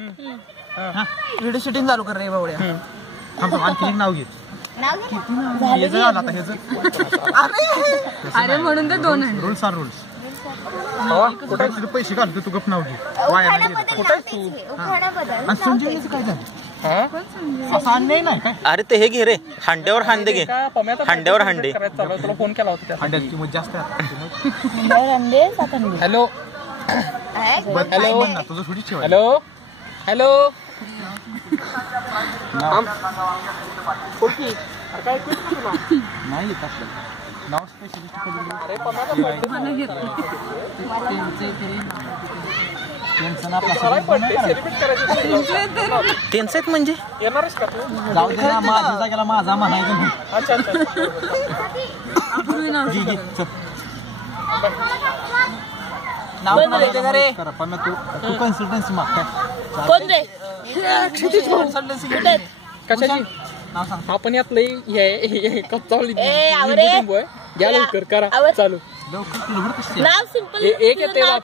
Video shooting चालू कर रे बावड्या. आणखी एक नाव घे. अरे म्हणून तर 2 रूल्स आर रूल्स. कुठे पैसे घालतो तू गप नाव घे. संजीवनीचं काय झालं असं अन्याय नाही काय. अरे ते हे घे रे हांड्यावर हांडे घे. हांड्यावर हांडे. तुला फोन केला होता. अंड्याची किंमत जास्त आहे. हॅलो हॅलो तुझं थोडी ठेवा. हॅलो हॅलो नाही येत आपल्याला नाव स्पेशलिस्ट त्यांचं म्हणजे येणारच का तू. जाऊ दे ना माझ्या जागेला माझा म्हणायचं नाही. अच्छा अच्छा नाव रे करा पण तू कन्सल्टन्सी माग काय कोण रे कशाची आपण यातलं घ्या लवकर करा चालू. लवकर नाव सिंपल एक येते